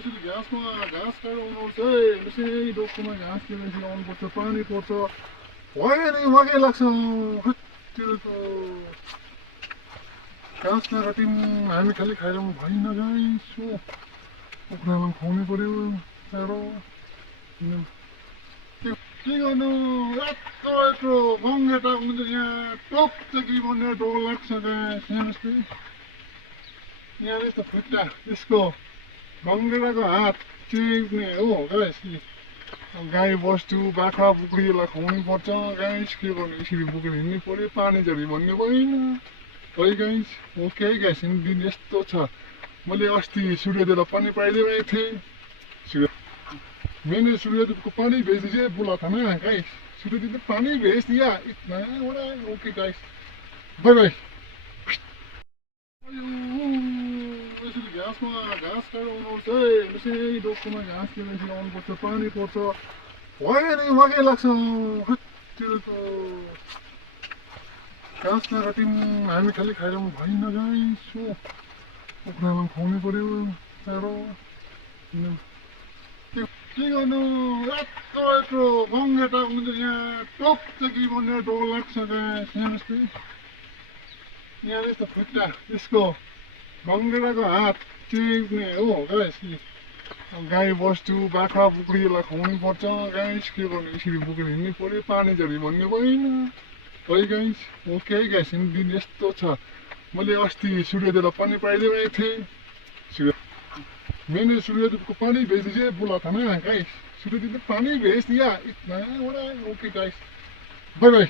यसरी घाँसमा घाँस काटेर आउनुपर्छ है। यसै डोकोमा घाँस लिएर यसरी आउनुपर्छ, पानी पर्छ, भयो नि मकै लाग्छ। खत्तिरको घाँस नकाट्यौँ हामी खालि खाइरहँ भएन गाइस। कुखुरालाई खुवाउनु पर्यो चारो। के गर्नु, यत्रो यत्रो गङ्गेटा हुन्छ यहाँ, टोक चाहिँ के भन्ने डर लाग्छ गाइस। हेर्नुहोस् यहाँ यस्तो खुट्टा यसको गङ्गेटाको हात चिप्ने हो गाइस। गाई बस्तु बाख्रा बुख्रीलाई खुवाउनु पर्छ गाइस। के गर्नु, यसरी बोकेर हिँड्नु पर्यो, पानी झरी भन्ने भएन है गाइस। ओके गाइस, दिन यस्तो छ। मैले अस्ति सूर्यदेवलाई पानी पाइदिइरहेको थिएँ। मैंने सूर्यदेव को पानी भेज दीजिए बोला था ना गाइस। सूर्यदेव ने पानी भेज दिया, इतना हो रहा है। Okay guys, bye bye. यसरी घाँसमा घाँस काटेर आउनुपर्छ है। यसै डोकोमा घाँस लिएर यसरी आउनुपर्छ, पानी पर्छ, भयो नि मकै लाग्छ। खत्तिरको घाँस नकाट्यौँ हामी खालि खाइरहँ भएन गाइस। कुखुरालाई खुवाउनु पर्यो चारो। के गर्नु, यत्रो यत्रो गङ्गेटा हुन्छ यहाँ, टोक चाहिँ के भन्ने डर लाग्छ गाइस। हेर्नुहोस् यहाँ यस्तो खुट्टा यसको गङ्गेटाको हात चिप्ने हो गाइस। गाई बस्तु बाख्रा बुख्रीलाई खुवाउनु पर्छ गाइस। के गर्नु, यसरी बोकेर हिँड्नु पर्यो, पानी झरी भन्ने भएन है गाइस। ओके गाइस, दिन यस्तो छ। मैले अस्ति सूर्यदेवलाई पानी पाइदिइरहेको थिएँ। मैंने सूर्यदेव को पानी भेज दीजिए बोला था ना गाइस। सूर्यदेव ने पानी भेज दिया, इतना हो रहा है। Okay guys, bye bye.